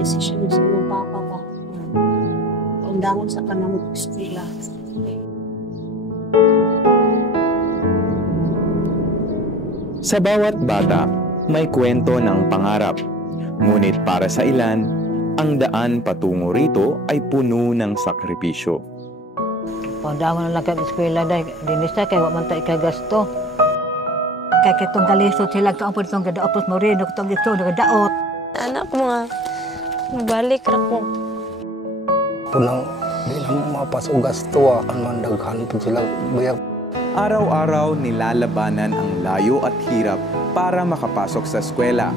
desisyon sa mga papa ba. Undangon sa kanang eskwela. Sa bawat bata, may kwento ng pangarap. Ngunit para sa ilan, ang daan patungo rito ay puno ng sakripisyo. Pandangon na lang ka eskwela dahil dinista kay wa man ta ikagasto. Kay kitong kalisod sila ka po itong gadaot mo rin, itong gusto gadaot. Anak mo nga, mabalik ra ko. Punang di na mapasok gasto akan mandaghan po sila bayag. Araw-araw nilalabanan ang layo at hirap para makapasok sa eskwela.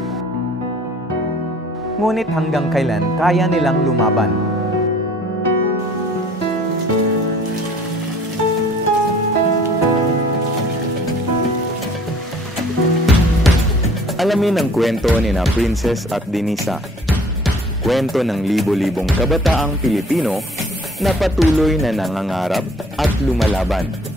Ngunit hanggang kailan kaya nilang lumaban? Alamin ang kwento ni na Princess at Denisa. Kwento ng libo-libong kabataang Pilipino na patuloy na nangangarap at lumalaban.